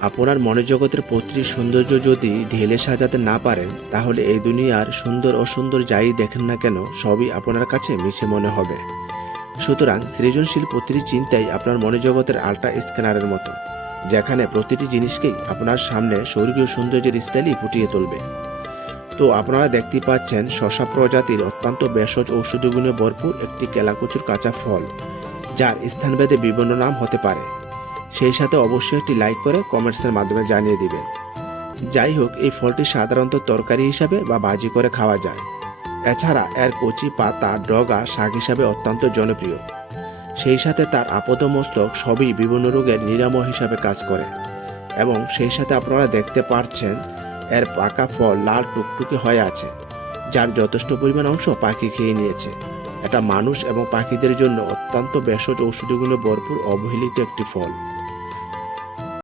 আপনার মনোজগতের প্রতিটি সৌন্দর্য যদি ঢেলে সাজাতে না পারেন, তাহলে এই দুনিয়ার সুন্দর অসুন্দর যাই দেখেন না কেন সবই আপনার কাছে মিছে মনে হবে। সুতরাং সৃজনশীল প্রতিটি চিন্তাই আপনার মনোজগতের আল্ট্রা স্ক্যানারের মতো, যেখানে প্রতিটি জিনিসকেই আপনার সামনে স্বর্গীয় সৌন্দর্যের স্টাইলই ফুটিয়ে তুলবে। তো আপনারা দেখতে পাচ্ছেন শসা প্রজাতির অত্যন্ত ভেষজ ঔষধি গুণে ভরপুর একটি কেলাকুচুর কাঁচা ফল, যার স্থানভেদে বিভিন্ন নাম হতে পারে। সেই সাথে অবশ্যই একটি লাইক করে কমেন্টসের মাধ্যমে জানিয়ে দিবেন। যাই হোক, এই ফলটি সাধারণত তরকারি হিসাবে বা ভাজি করে খাওয়া যায়। এছাড়া এর কচি পাতা, ডগা, শাক হিসাবে অত্যন্ত জনপ্রিয়। সেই সাথে তার আপদমস্তক সবই বিভিন্ন রোগের নিরাময় হিসাবে কাজ করে। এবং সেই সাথে আপনারা দেখতে পাচ্ছেন এর পাকা ফল লাল টুকটুকে হয়ে আছে, যার যথেষ্ট পরিমাণ অংশ পাখি খেয়ে নিয়েছে। এটা মানুষ এবং পাখিদের জন্য অত্যন্ত ভেষজ ঔষধি গুণে ভরপুর অবহেলিত একটি ফল।